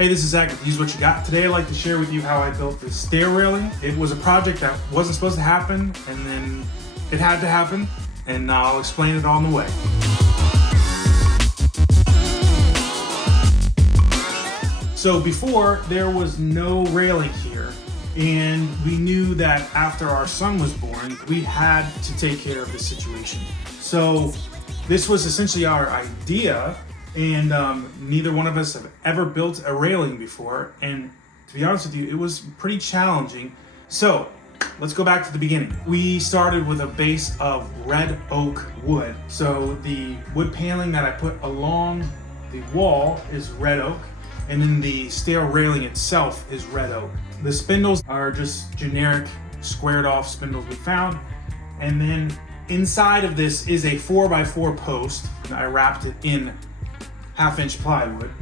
Hey, this is Zach with Use What You Got. Today I'd like to share with you how I built this stair railing. It was a project that wasn't supposed to happen, and then it had to happen, and I'll explain it on the way. So before, there was no railing here, and we knew that after our son was born, we had to take care of the situation. So this was essentially our idea, and neither one of us have ever built a railing before, and to be honest with you, it was pretty challenging. So let's go back to the beginning. We started with a base of red oak wood. So the wood paneling that I put along the wall is red oak, and then the stair railing itself is red oak. The spindles are just generic squared off spindles we found, and then inside of this is a 4x4 post, and I wrapped it in 1/2-inch plywood,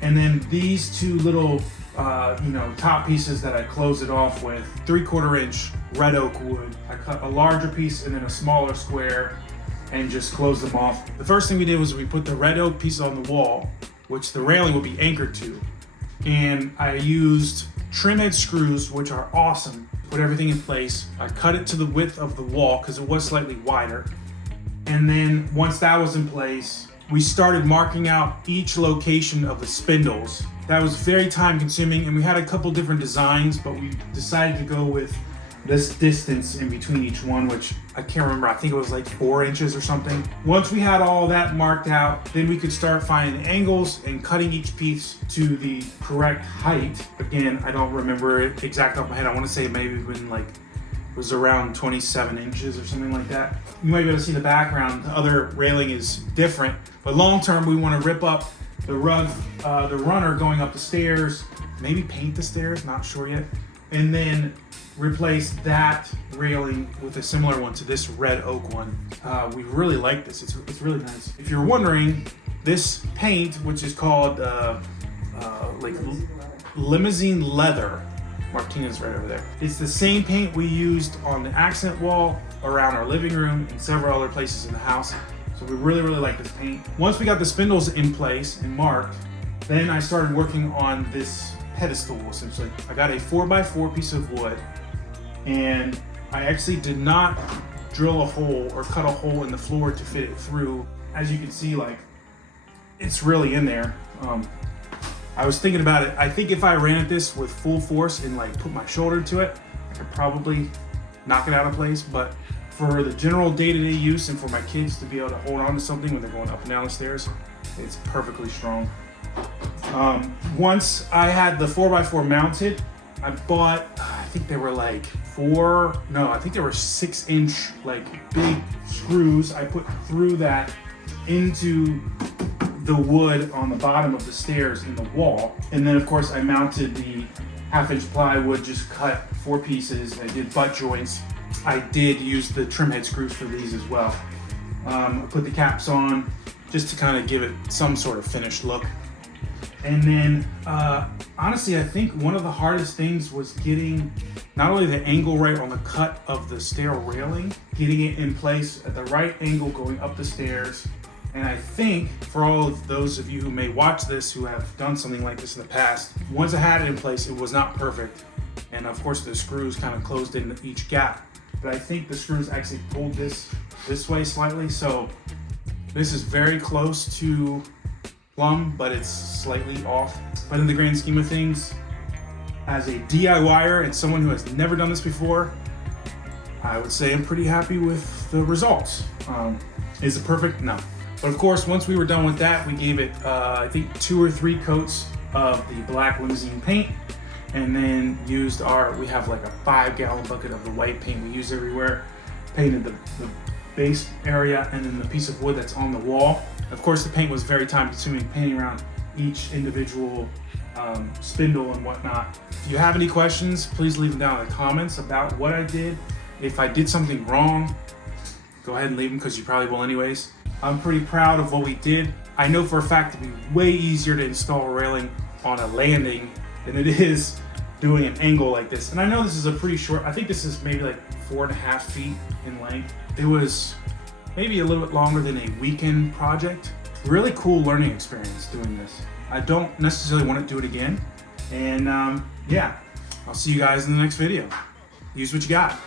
and then these two little top pieces that I close it off with 3/4-inch red oak wood. I cut a larger piece and then a smaller square and just close them off. The first thing we did was we put the red oak piece on the wall, which the railing will be anchored to, and I used trim head screws, which are awesome. Put everything in place. I cut it to the width of the wall because it was slightly wider, and then once that was in place, we started marking out each location of the spindles. That was very time consuming, and we had a couple different designs, but we decided to go with this distance in between each one, which I can't remember. I think it was like 4 inches or something. Once we had all that marked out, then we could start finding angles and cutting each piece to the correct height. Again, I don't remember it exact off my head. I want to say maybe it was around 27 inches or something like that. You might be able to see the background. The other railing is different, but long term we want to rip up the runner going up the stairs, maybe paint the stairs, not sure yet, and then replace that railing with a similar one to this red oak one. We really like this. It's really nice. If you're wondering, this paint, which is called like limousine leather, Martina's right over there. It's the same paint we used on the accent wall around our living room and several other places in the house. So we really like this paint. Once we got the spindles in place and marked, then I started working on this pedestal essentially. I got a 4x4 piece of wood, and I actually did not drill a hole or cut a hole in the floor to fit it through. As you can see, like, it's really in there. I was thinking about it. I think if I ran at this with full force and like put my shoulder to it, I could probably knock it out of place. But for the general day-to-day use and for my kids to be able to hold on to something when they're going up and down the stairs, it's perfectly strong. Once I had the 4x4 mounted, I bought, I think they were like 6-inch like big screws. I put through that into the wood on the bottom of the stairs in the wall, and then of course I mounted the 1/2-inch plywood, just cut 4 pieces. I did butt joints. I did use the trim head screws for these as well. I put the caps on just to kind of give it some sort of finished look. And then honestly, I think one of the hardest things was getting not only the angle right on the cut of the stair railing, getting it in place at the right angle going up the stairs. And I think for all of those of you who may watch this who have done something like this in the past, once I had it in place, it was not perfect. And of course the screws kind of closed in each gap. But I think the screws actually pulled this way slightly. So this is very close to plumb, but it's slightly off. But in the grand scheme of things, as a DIYer and someone who has never done this before, I would say I'm pretty happy with the results. Is it perfect? No. But of course, once we were done with that, we gave it, I think 2 or 3 coats of the black limousine paint, and then used we have like a 5-gallon bucket of the white paint we use everywhere, painted the base area and then the piece of wood that's on the wall. Of course, the paint was very time consuming, painting around each individual spindle and whatnot. If you have any questions, please leave them down in the comments about what I did. If I did something wrong, go ahead and leave them because you probably will anyways. I'm pretty proud of what we did. I know for a fact it'd be way easier to install a railing on a landing than it is doing an angle like this. And I know this is a pretty short, I think this is maybe like 4.5 feet in length. It was maybe a little bit longer than a weekend project. Really cool learning experience doing this. I don't necessarily want to do it again. And yeah, I'll see you guys in the next video. Use what you got.